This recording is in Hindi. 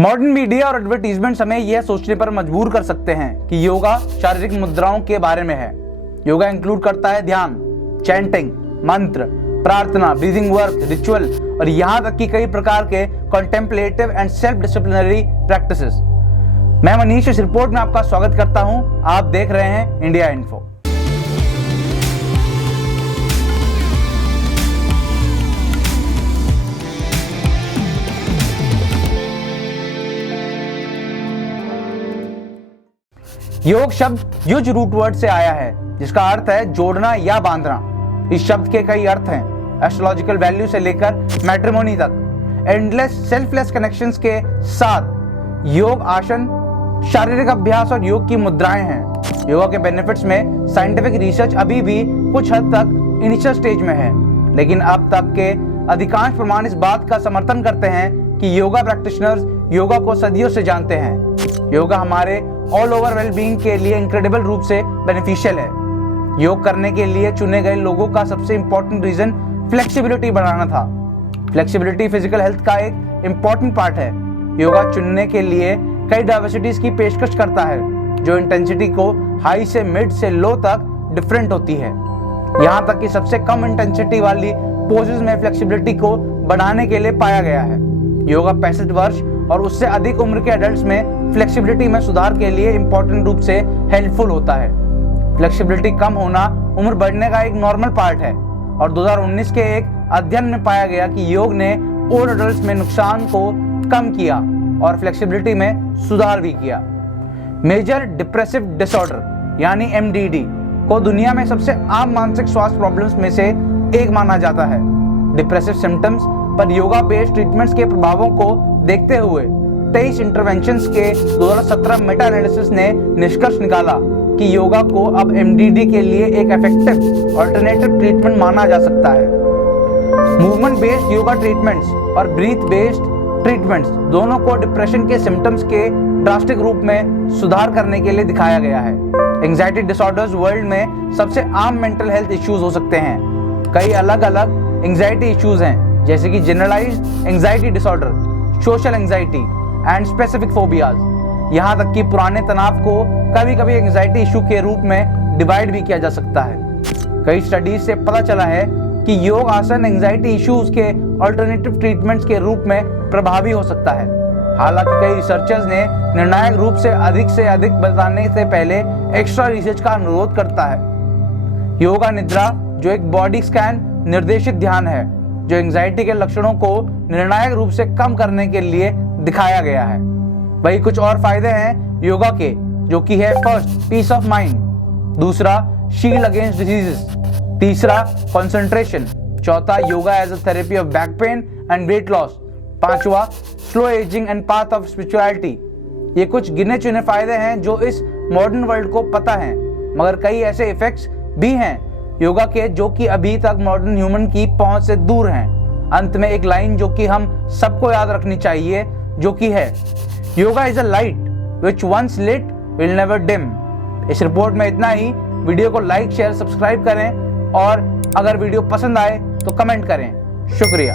मॉडर्न मीडिया और एडवर्टीजमेंट्स हमें यह सोचने पर मजबूर कर सकते हैं कि योगा शारीरिक मुद्राओं के बारे में है। योगा इंक्लूड करता है ध्यान, चैंटिंग, मंत्र, प्रार्थना, ब्रीदिंग वर्क, रिचुअल और यहाँ तक कि कई प्रकार के contemplative and self disciplinary practices. मैं मनीष इस रिपोर्ट में आपका स्वागत करता हूँ। आप देख रहे हैं इंडिया इन्फो। योग शब्द युज रूट वर्ड से आया है, जिसका अर्थ है जोड़ना या बांधना। इस शब्द के कई अर्थ हैं, एस्ट्रोलॉजिकल वैल्यू से लेकर मैट्रिमोनी तक। एंडलेस सेल्फलेस कनेक्शंस के साथ योग आसन, शारीरिक अभ्यास और योग की मुद्राएं हैं। योगा के बेनिफिट्स में साइंटिफिक रिसर्च अभी भी कुछ हद तक इनिशियल स्टेज में है, लेकिन अब तक के अधिकांश प्रमाण इस बात का समर्थन करते हैं कि योगा प्रैक्टिशनर्स योगा को सदियों से जानते हैं। योगा हमारे ऑल ओवर वेलबींग के लिए इंक्रेडिबल रूप से बेनिफिशियल है। योग करने के लिए चुने गए लोगों का सबसे इंपॉर्टेंट रीजन फ्लेक्सिबिलिटी बढ़ाना था। फ्लेक्सिबिलिटी फिजिकल हेल्थ का एक इंपॉर्टेंट पार्ट है। योगा चुनने के लिए कई डाइवर्सिटीज की पेशकश करता है, जो इंटेंसिटी को हाई से मिड से लो तक डिफरेंट होती है। यहाँ तक कि सबसे कम इंटेंसिटी वाली पोजेस में फ्लेक्सिबिलिटी को बढ़ाने के लिए पाया गया है। योगा 65 वर्ष और उससे अधिक उम्र के एडल्ट्स में फ्लेक्सिबिलिटी में सुधार के लिए इंपॉर्टेंट रूप से हेल्पफुल होता है। फ्लेक्सिबिलिटी कम होना उम्र बढ़ने का एक नॉर्मल पार्ट है और 2019 के एक अध्ययन में पाया गया कि योग ने ओल्ड एडल्ट्स में नुकसान को कम किया और फ्लेक्सिबिलिटी में सुधार भी किया। मेजर डिप्रेसिव डिसऑर्डर यानी MDD को दुनिया में सबसे आम मानसिक स्वास्थ्य प्रॉब्लम्स में से एक माना जाता है। डिप्रेसिव सिम्टम्स पर योगा बेस्ड ट्रीटमेंट्स के प्रभावों को देखते हुए 23 इंटरवेंशंस के 2017 मेटा एनालिसिस ने निष्कर्ष निकाला कि योगा को अब MDD के लिए एक इफेक्टिव अल्टरनेटिव ट्रीटमेंट माना जा सकता है। मूवमेंट बेस्ड योगा ट्रीटमेंट्स और ब्रीथ बेस्ड ट्रीटमेंट्स दोनों को डिप्रेशन के सिम्टम्स के ड्रास्टिक रूप में सुधार करने के लिए दिखाया गया है। एंजाइटी डिसऑर्डर्स वर्ल्ड में सबसे आम मेंटल हेल्थ इश्यूज हो सकते हैं। कई अलग अलग एंजाइटी इश्यूज हैं, जैसे कि generalised anxiety disorder, social anxiety and specific phobias. यहाँ तक कि पुराने तनाव को कभी कभी एंजाइटी इशू के रूप में डिवाइड भी किया जा सकता है। कई स्टडीज से पता चला है कि योग आसन एंजाइटी इश्यूज के अल्टरनेटिव ट्रीटमेंट्स के रूप में प्रभावी हो सकता है। हालांकि कई रिसर्चर्स ने निर्णायक रूप से अधिक बताने से पहले एक्स्ट्रा रिसर्च का अनुरोध करता है। योगा निद्रा, जो एक बॉडी स्कैन निर्देशित ध्यान है, जो एंजाइटी के लक्षणों को निर्णायक रूप से कम करने के लिए दिखाया गया है। वही कुछ और फायदे हैं योगा के, जो कि है फर्स्ट पीस ऑफ माइंड, दूसरा शील्ड अगेंस्ट डिजीजेस, तीसरा कंसंट्रेशन, चौथा yoga as a therapy of back pain and weight loss, पांचवा slow ageing and path of spirituality. ये कुछ गिने चुने फायदे हैं जो इस मॉडर्न वर्ल्ड को पता है, मगर कई ऐसे इफेक्ट्स भी हैं योगा के जो कि अभी तक मॉडर्न ह्यूमन की पहुंच से दूर हैं। अंत में एक लाइन जो कि हम सबको याद रखनी चाहिए, जो कि है yoga is a light which once lit will never dim. इस रिपोर्ट में इतना ही। वीडियो को लाइक, शेयर, सब्सक्राइब करें और अगर वीडियो पसंद आए तो कमेंट करें। शुक्रिया।